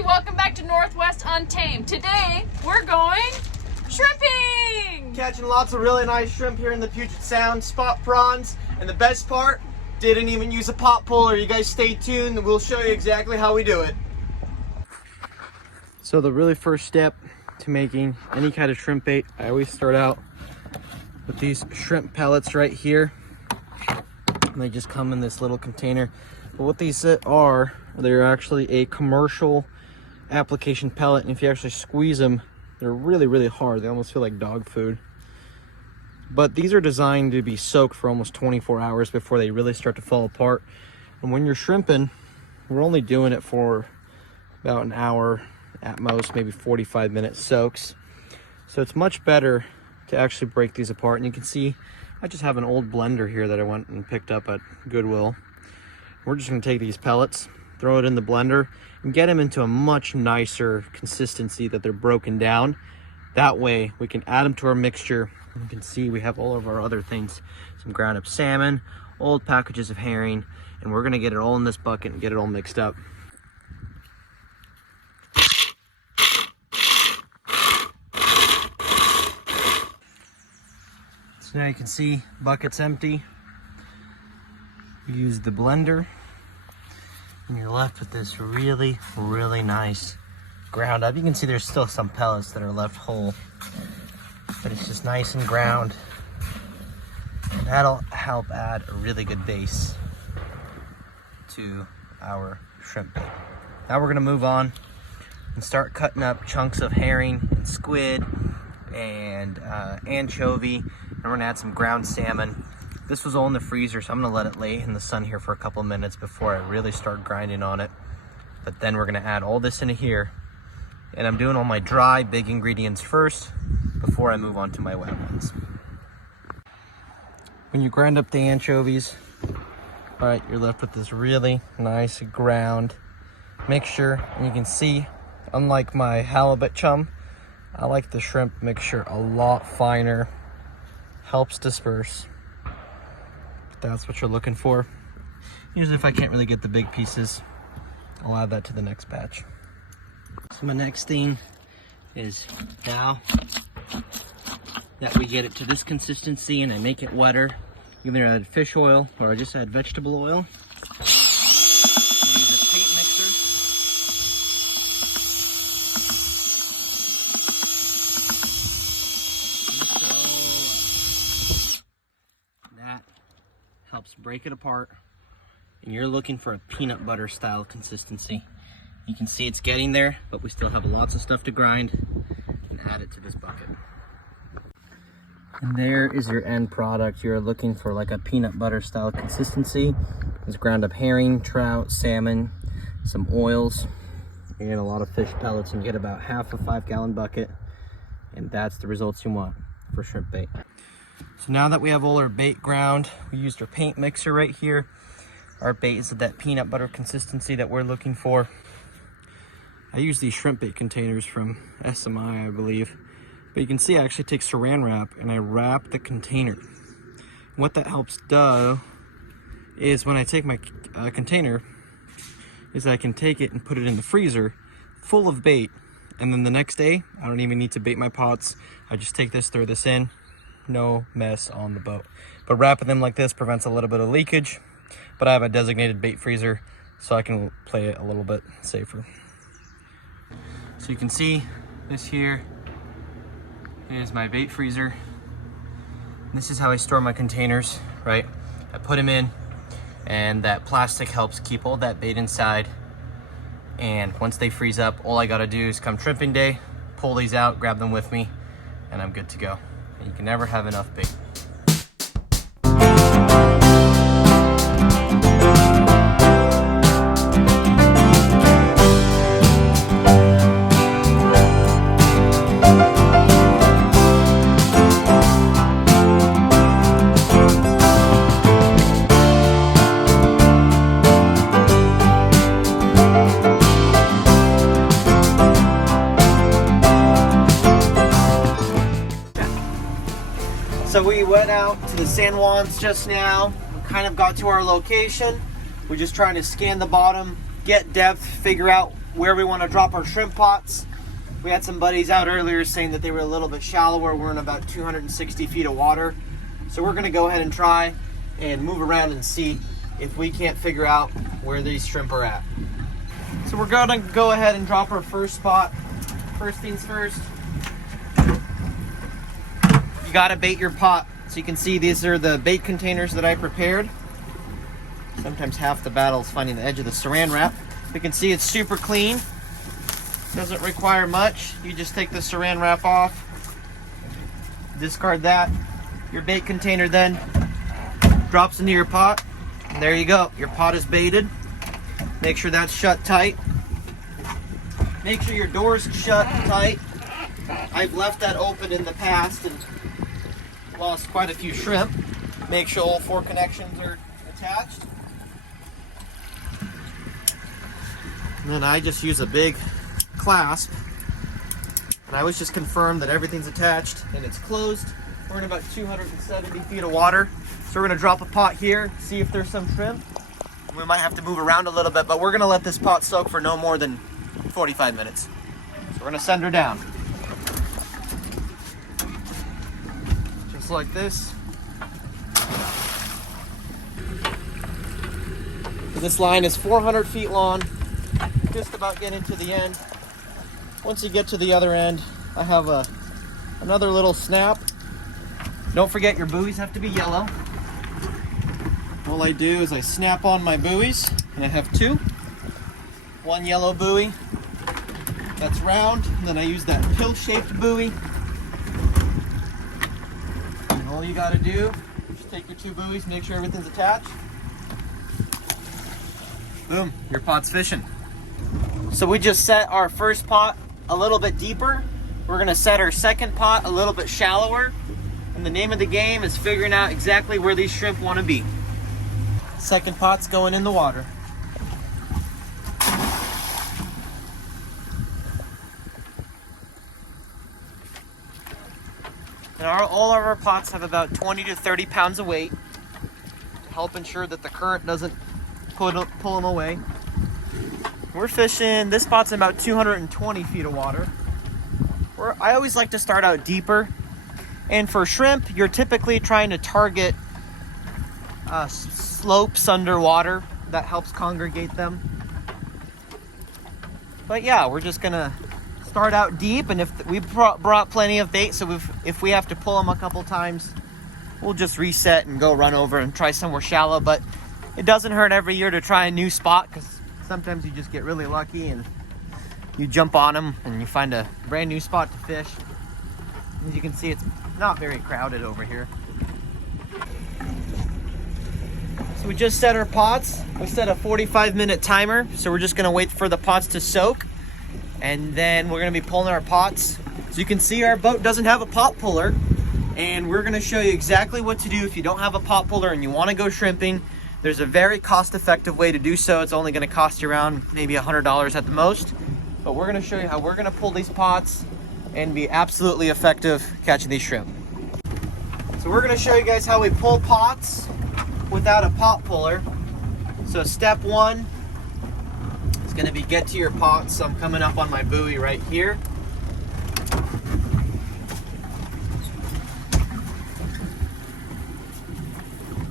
everybody, welcome back to Northwest Untamed. Today, we're going shrimping! Catching lots of really nice shrimp here in the Puget Sound, spot prawns, and the best part, didn't even use a pot puller. You guys stay tuned and we'll show you exactly how we do it. So the really first step to making any kind of shrimp bait, I always start out with these shrimp pellets right here. And they just come in this little container. But what these are, they're actually a commercial application pellet, and if you actually squeeze them, they're really, really hard. They almost feel like dog food. But these are designed to be soaked for almost 24 hours before they really start to fall apart. And when you're shrimping, we're only doing it for about an hour, at most, maybe 45-minute soaks. So it's much better to actually break these apart. And you can see, I just have an old blender here that I went and picked up at Goodwill. We're just gonna take these pellets, throw it in the blender, and get them into a much nicer consistency that they're broken down. That way we can add them to our mixture. You can see we have all of our other things, some ground up salmon, old packages of herring, and we're gonna get it all in this bucket and get it all mixed up. So now you can see bucket's empty. You use the blender and you're left with this really, really nice ground up. You can see there's still some pellets that are left whole, but it's just nice and ground. And that'll help add a really good base to our shrimp bait. Now we're gonna move on and start cutting up chunks of herring and squid and anchovy, and we're gonna add some ground salmon. This was all in the freezer, so I'm gonna let it lay in the sun here for a couple of minutes before I really start grinding on it. But then we're gonna add all this into here, and I'm doing all my dry big ingredients first before I move on to my wet ones. When you grind up the anchovies, all right, you're left with this really nice ground mixture. And you can see, unlike my halibut chum, I like the shrimp mixture a lot finer, helps disperse. That's what you're looking for. Usually if I can't really get the big pieces, I'll add that to the next batch. So my next thing is, now that we get it to this consistency and I make it wetter, either add fish oil or I just add vegetable oil. Use a paint mixer. That helps break it apart, and you're looking for a peanut butter style consistency. You can see it's getting there, but we still have lots of stuff to grind, and add it to this bucket. And there is your end product. You're looking for like a peanut butter style consistency. There's ground up herring, trout, salmon, some oils, and a lot of fish pellets, and you get about half a 5-gallon bucket, and that's the results you want for shrimp bait. So now that we have all our bait ground, we used our paint mixer right here. Our bait is at that peanut butter consistency that we're looking for. I use these shrimp bait containers from SMI, I believe. But you can see I actually take saran wrap and I wrap the container. What that helps do is when I take my container, is I can take it and put it in the freezer full of bait. And then the next day, I don't even need to bait my pots. I just take this, throw this in. No mess on the boat. But wrapping them like this prevents a little bit of leakage, but I have a designated bait freezer so I can play it a little bit safer. So you can see this here is my bait freezer. This is how I store my containers, right? I put them in, and that plastic helps keep all that bait inside. And once they freeze up, all I gotta do is come shrimping day, pull these out, grab them with me, and I'm good to go. And you can never have enough bait. So we went out to the San Juans just now. We kind of got to our location. We're just trying to scan the bottom, get depth, figure out where we want to drop our shrimp pots. We had some buddies out earlier saying that they were a little bit shallower. We're in about 260 feet of water. So we're gonna go ahead and try and move around and see if we can't figure out where these shrimp are at. So we're gonna go ahead and drop our first spot. First things first, you gotta bait your pot. So you can see these are the bait containers that I prepared. Sometimes half the battle is finding the edge of the saran wrap. You can see it's super clean. Doesn't require much. You just take the saran wrap off, discard that. Your bait container then drops into your pot. And there you go. Your pot is baited. Make sure that's shut tight. Make sure your door's shut tight. I've left that open in the past and lost quite a few shrimp. Make sure all 4 connections are attached. And then I just use a big clasp. And I always just confirm that everything's attached and it's closed. We're in about 270 feet of water. So we're gonna drop a pot here, see if there's some shrimp. We might have to move around a little bit, but we're gonna let this pot soak for no more than 45 minutes. So we're gonna send her down. Just like this. This line is 400 feet long, just about getting to the end. Once you get to the other end, I have another little snap. Don't forget your buoys have to be yellow. All I do is I snap on my buoys, and I have 2. One yellow buoy that's round, and then I use that pill-shaped buoy. And all you gotta do is take your 2 buoys, make sure everything's attached. Boom, your pot's fishing. So we just set our first pot a little bit deeper. We're gonna set our second pot a little bit shallower. And the name of the game is figuring out exactly where these shrimp want to be. Second pot's going in the water. And all of our pots have about 20 to 30 pounds of weight to help ensure that the current doesn't pull them away. We're fishing, this spot's in about 220 feet of water. I always like to start out deeper. And for shrimp, you're typically trying to target slopes underwater. That helps congregate them. But yeah, we're just gonna start out deep, and if we brought plenty of bait, so if we have to pull them a couple times, we'll just reset and go run over and try somewhere shallow. But it doesn't hurt every year to try a new spot, because sometimes you just get really lucky and you jump on them and you find a brand new spot to fish. As you can see, it's not very crowded over here. So we just set our pots. We set a 45-minute timer, so we're just gonna wait for the pots to soak, and then we're gonna be pulling our pots. So you can see our boat doesn't have a pot puller, and we're gonna show you exactly what to do if you don't have a pot puller and you wanna go shrimping. There's a very cost-effective way to do so. It's only gonna cost you around maybe $100 at the most, but we're gonna show you how we're gonna pull these pots and be absolutely effective catching these shrimp. So we're gonna show you guys how we pull pots without a pot puller. So step 1 is gonna be get to your pot. So I'm coming up on my buoy right here.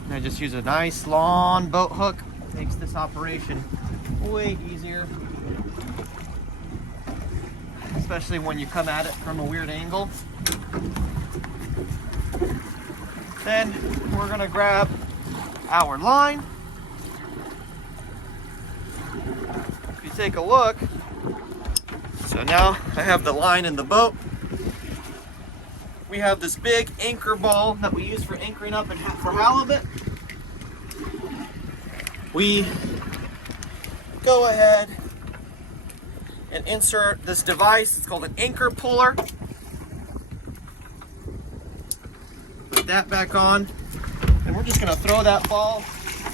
And I just use a nice long boat hook. Makes this operation way easier. Especially when you come at it from a weird angle. Then we're gonna grab our line. If you take a look, so now I have the line in the boat. We have this big anchor ball that we use for anchoring up and for halibut. We go ahead and insert this device. It's called an anchor puller. Put that back on, and we're just gonna throw that ball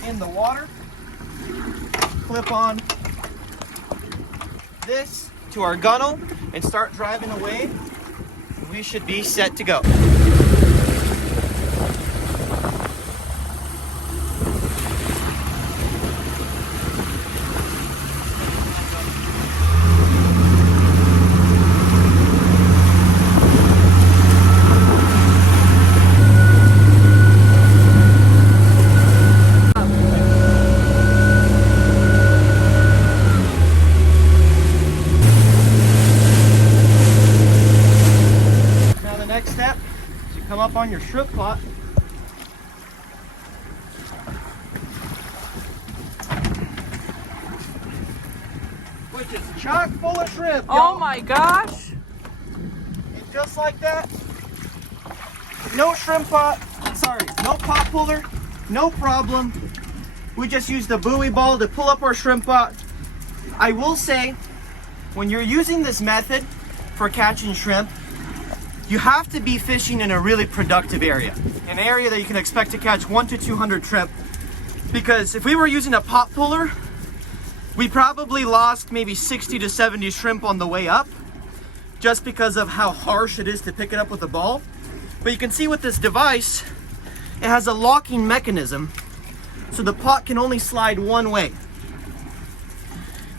in the water. Clip on this to our gunnel and start driving away. We should be set to go. on your shrimp pot. Which is chock full of shrimp. Oh y'all. my gosh. And just like that, no shrimp pot, sorry, no pot puller, no problem. We just used the buoy ball to pull up our shrimp pot. I will say, when you're using this method for catching shrimp, you have to be fishing in a really productive area. An area that you can expect to catch 100 to 200 shrimp. Because if we were using a pot puller, we probably lost maybe 60 to 70 shrimp on the way up, just because of how harsh it is to pick it up with a ball. But you can see with this device, it has a locking mechanism, so the pot can only slide one way.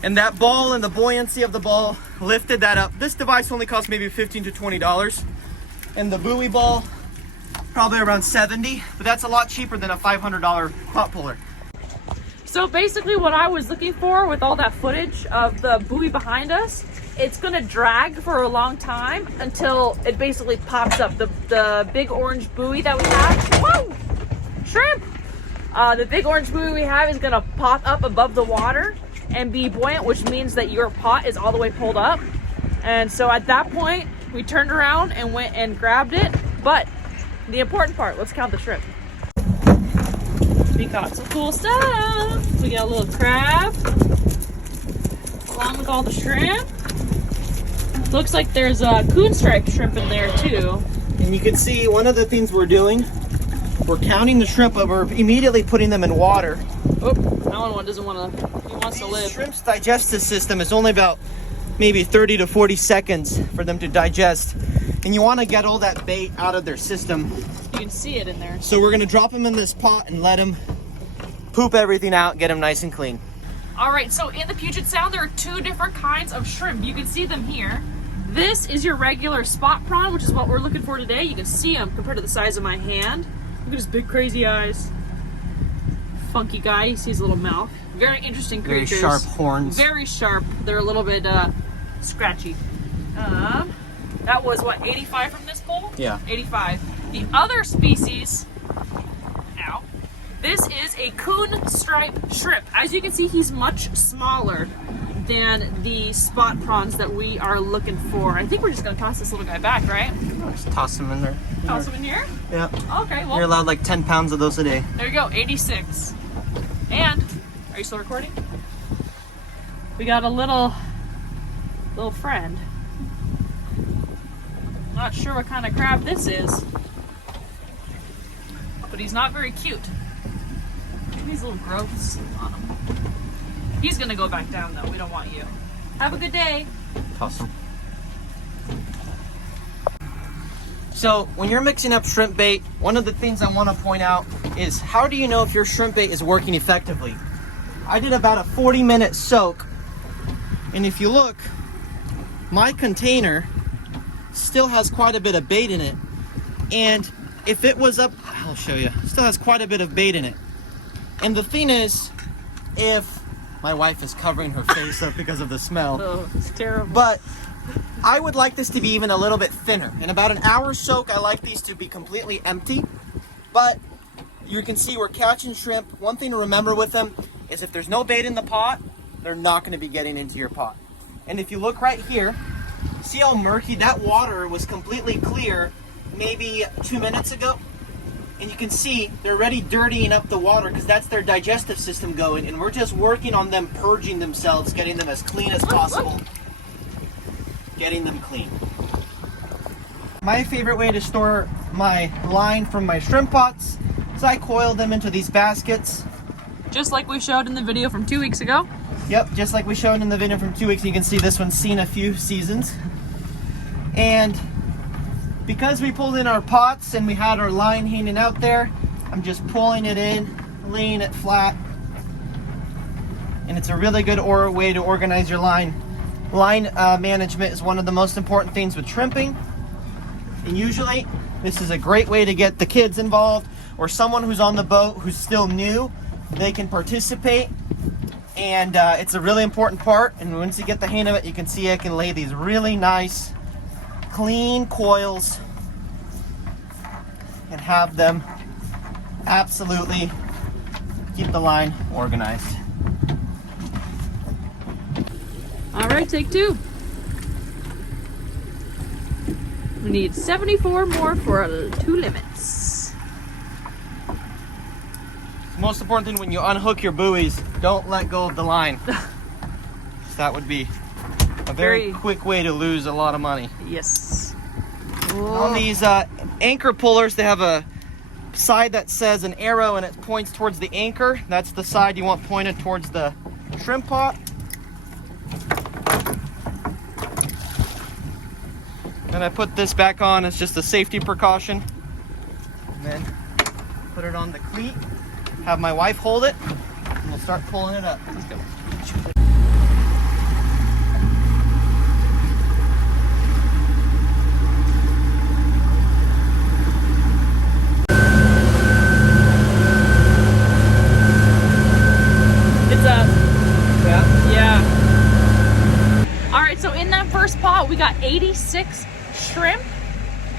And that ball and the buoyancy of the ball lifted that up. This device only cost maybe $15 to $20. And the buoy ball, probably around $70, but that's a lot cheaper than a $500 pot puller. So basically what I was looking for with all that footage of the buoy behind us, it's gonna drag for a long time until it basically pops up. The big orange buoy that we have, whoa, shrimp! The big orange buoy we have is gonna pop up above the water and be buoyant, which means that your pot is all the way pulled up. And so at that point, we turned around and went and grabbed it. But the important part, let's count the shrimp. We got some cool stuff. We got a little crab, along with all the shrimp. Looks like there's a coon striped shrimp in there too. And you can see one of the things we're doing, we're counting the shrimp, but we're immediately putting them in water. Oh, that one doesn't want to, he wants to live. Shrimp's digestive system is only about maybe 30 to 40 seconds for them to digest. And you want to get all that bait out of their system. You can see it in there. So we're going to drop them in this pot and let them poop everything out, get them nice and clean. All right, so in the Puget Sound, there are two different kinds of shrimp. You can see them here. This is your regular spot prawn, which is what we're looking for today. You can see him compared to the size of my hand. Look at his big crazy eyes. Funky guy, he sees a little mouth. Very interesting creatures. Very sharp horns. Very sharp. They're a little bit scratchy. That was what, 85 from this pole? Yeah. 85. The other species, ow, this is a coon stripe shrimp. As you can see, he's much smaller than the spot prawns that we are looking for. I think we're just gonna toss this little guy back, right? Just toss them in there. Toss him in here? Yeah. Okay, well, You're allowed like 10 pounds of those a day. there you go, 86. And, are you still recording? We got a little friend. Not sure what kind of crab this is, but he's not very cute. Look at these little growths on him. He's gonna go back down though, we don't want you. Have a good day. Toss them. So when you're mixing up shrimp bait, one of the things I want to point out is how do you know if your shrimp bait is working effectively? I did about a 40-minute soak, and if you look, my container still has quite a bit of bait in it. And if it was up, I'll show you, still has quite a bit of bait in it. And the thing is, if my wife is covering her face up because of the smell, Oh, it's terrible. but I would like this to be even a little bit thinner. In about an hour soak, I like these to be completely empty. But you can see we're catching shrimp. One thing to remember with them is if there's no bait in the pot, they're not going to be getting into your pot. And if you look right here, see how murky that water was completely clear maybe 2 minutes ago? And you can see they're already dirtying up the water because that's their digestive system going. And we're just working on them purging themselves, getting them as clean as possible. Getting them clean. My favorite way to store my line from my shrimp pots is I coil them into these baskets. Just like we showed in the video from 2 weeks ago. Yep, just like we showed in the video from 2 weeks. You can see this one's seen a few seasons. And because we pulled in our pots and we had our line hanging out there, I'm just pulling it in, laying it flat. And it's a really good way to organize your line. Line management is one of the most important things with shrimping. And usually, this is a great way to get the kids involved or someone who's on the boat who's still new. They can participate. And it's a really important part. And once you get the hang of it, you can see I can lay these really nice, clean coils and have them absolutely keep the line organized. All right, take two. We need 74 more for our 2 limits. The most important thing when you unhook your buoys, don't let go of the line. That would be a very quick way to lose a lot of money. Yes. On these anchor pullers, they have a side that says an arrow and it points towards the anchor. That's the side you want pointed towards the shrimp pot. And I put this back on as just a safety precaution. And then put it on the cleat, have my wife hold it, and we'll start pulling it up. Let's go. So in that first pot, we got 86 shrimp.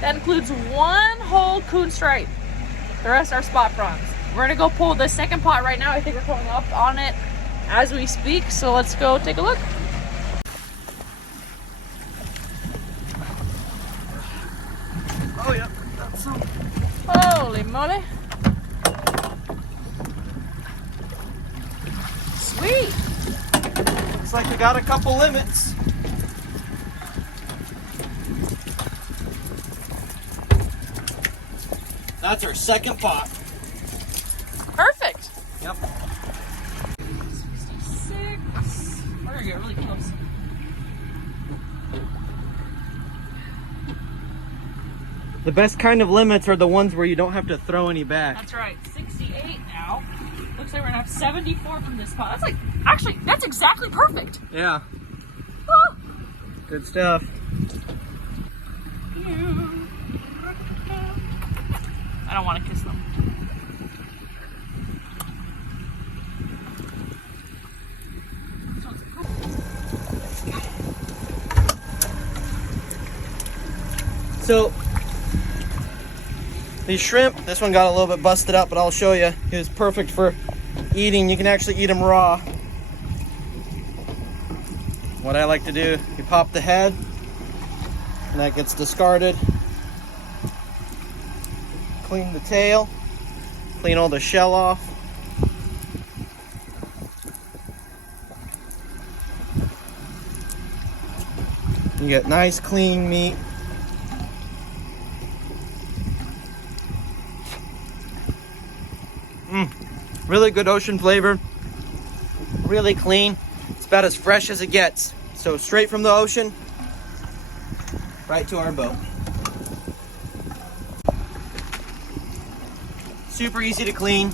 That includes 1 whole coon stripe. The rest are spot prawns. We're gonna go pull the second pot right now. I think we're going up on it as we speak. So let's go take a look. Oh yeah, that's some. Holy moly. Sweet. Looks like we got a couple limits. That's our second pot. Perfect. Yep. 66. We're gonna get really close. The best kind of limits are the ones where you don't have to throw any back. That's right. 68 now. Looks like we're gonna have 74 from this pot. That's like, actually, that's exactly perfect. Yeah. Ah. Good stuff. I don't want to kiss them. So, these shrimp, this one got a little bit busted up, but I'll show you. It was perfect for eating. You can actually eat them raw. What I like to do, you pop the head, and that gets discarded. Clean the tail, clean all the shell off. You get nice clean meat. Really good ocean flavor, really clean. It's about as fresh as it gets. So straight from the ocean, right to our boat. Super easy to clean.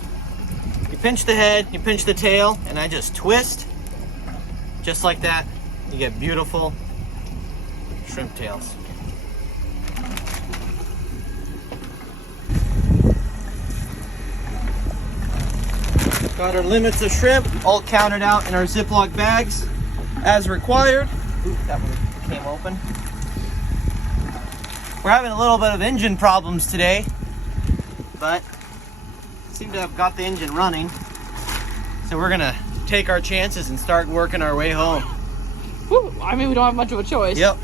You pinch the head, you pinch the tail, and I just twist. Just like that, you get beautiful shrimp tails. Got our limits of shrimp all counted out in our Ziploc bags as required. Oop, that one came open. We're having a little bit of engine problems today, but seem to have got the engine running. So we're gonna take our chances and start working our way home. Whew, I mean, we don't have much of a choice. Yep.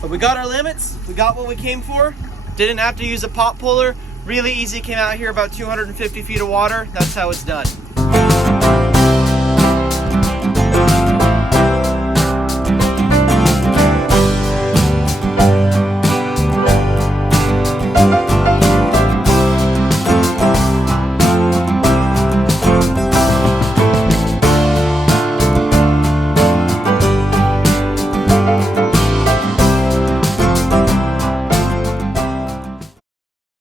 But we got our limits. We got what we came for. Didn't have to use a pot puller. Really easy. Came out here about 250 feet of water. That's how it's done.